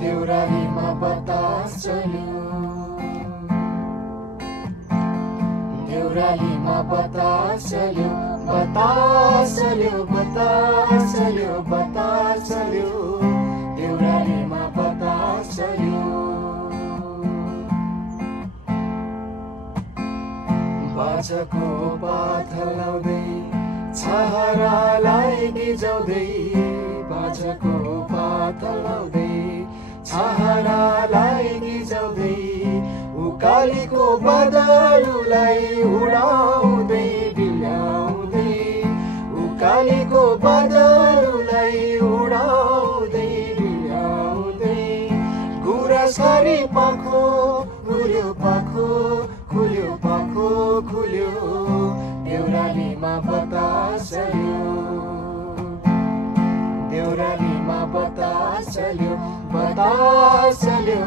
देउरालीमा बतास चल्यो, देउरालीमा बतास चल्यो, बतास चल्यो, बतास चल्यो, बतास चल्यो, देउरालीमा बतास चल्यो। बाजाको पात हल्लाउँदै छहरालाई गिजाउँदै, बाजाको पात हल्लाउँदै छहरालाई गिजाउँदै, उकालीको बदलुलाई उडाउँदै दिल्याउँदै, उकालीको बदलुलाई उडाउँदै दिल्याउँदै, गुराँसरी पाखो खुल्यो, पाखो खुल्यो, पाखो खुल्यो, देउरालीमा बतास चल्यो, देउरालीमा बतास चल्यो, बतास चल्यो,